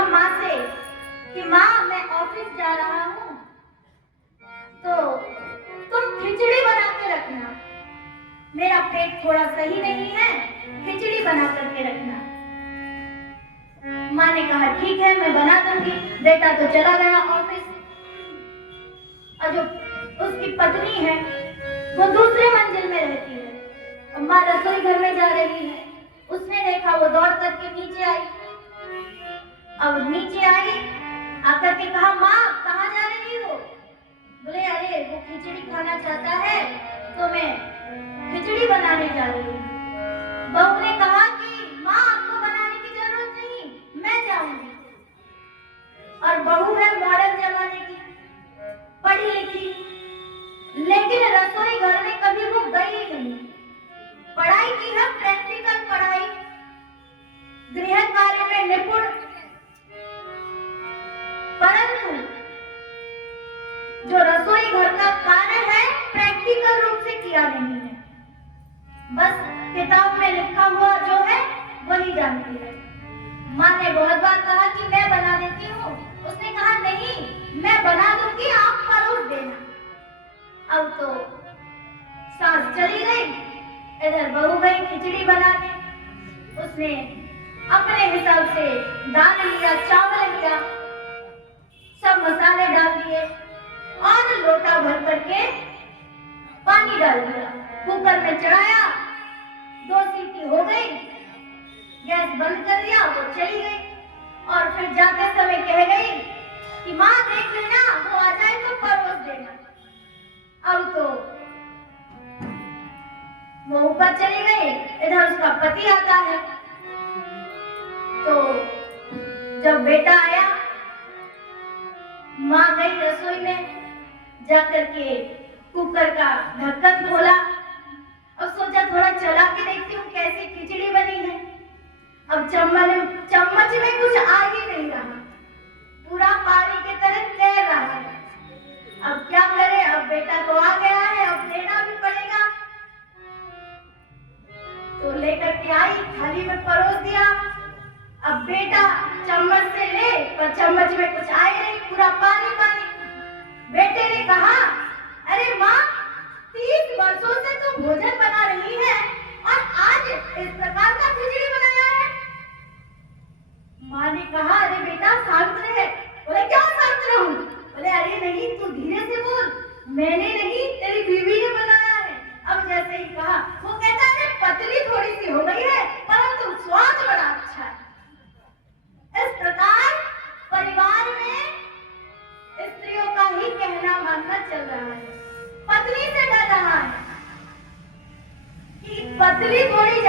कहा माँ से कि माँ मैं ऑफिस जा रहा हूँ, तो तुम खिचड़ी बना के रखना, मेरा पेट थोड़ा सही नहीं है, खिचड़ी बना करके रखना। माँ ने कहा ठीक है मैं बना दूंगी। बेटा तो चला गया ऑफिस, और जो उसकी पत्नी है वो दूसरे मंजिल में रहती है। अम्मा रसोई घर में जा रही है, उसने देखा, वो दौड़ करके नीचे आई। अब नीचे आई, आकर के कहा माँ कहाँ जा रही हो? बोले अरे वो खिचड़ी खाना चाहता है तो मैं खिचड़ी बनाने जा रही हूँ। बहू ने कहा कि माँ आपको बनाने की जरूरत नहीं, मैं जाऊंगी। और बहू है मॉडर्न जमाने की, पढ़ी लिखी, लेकिन रसोई घर में कभी वो गई नहीं। पढ़ाई की है प्रैक्टिकल पढ़ाई, गृह कार्य में निपुण, परंतु जो रसोई घर का कार्य है प्रैक्टिकल रूप से किया नहीं है, बस किताब में लिखा हुआ जो है वही जानती है। माँ ने बहुत बार कहा कि मैं बना देती हूँ, उसने कहा नहीं मैं बना दूंगी, आप परोस देना। अब तो सास चली गई, इधर बहू गई खिचड़ी बनाने। उसने अपने हिसाब से दाल लिया, चावल लिया, सब मसाले डाल दिए और लोटा भर करके पानी डाल दिया, कुकर में चढ़ाया, 2 सीटी हो गई, गैस बंद कर दिया, वो चली गई। और फिर जाते समय कह गई कि माँ देख लेना, वो आ जाए तो परोस देना। अब तो वो ऊपर चली गई, इधर उसका पति आता है। तो जब बेटा आया, माँ गई रसोई में, जाकर के कुकर का ढक्कन खोला और सोचा थोड़ा चला के देखती हूँ कैसे खिचड़ी बनी है। अब चम्मच में कुछ आ ही नहीं रहा, पूरा पानी की तरह तैर रहा है। अब क्या करे, अब बेटा तो आ गया है, अब देना भी पड़ेगा। तो लेकर के आई, थाली में परोस दिया। अब बेटा चम्मच से ले, पर चम्मच में कुछ आए नहीं, पूरा पानी पानी। बेटे ने कहा अरे माँ 30 वर्षों से तुम भोजन बना रही है और आज इस प्रकार का खिचड़ी बनाया है। माँ ने कहा अरे बेटा शांत रहे। बोले क्या शांत रहूं? बोले अरे नहीं तू धीरे से बोल, मैंने नहीं तेरी बीवी ने बनाया है। अब जैसे ही कहा, वो कहता है पतली थोड़ी सी हो गई है परंतु स्वाद बड़ा अच्छा है। इस प्रकार परिवार में स्त्रियों का ही कहना मानना चल रहा है। पत्नी से डर रहा है कि पतली थोड़ी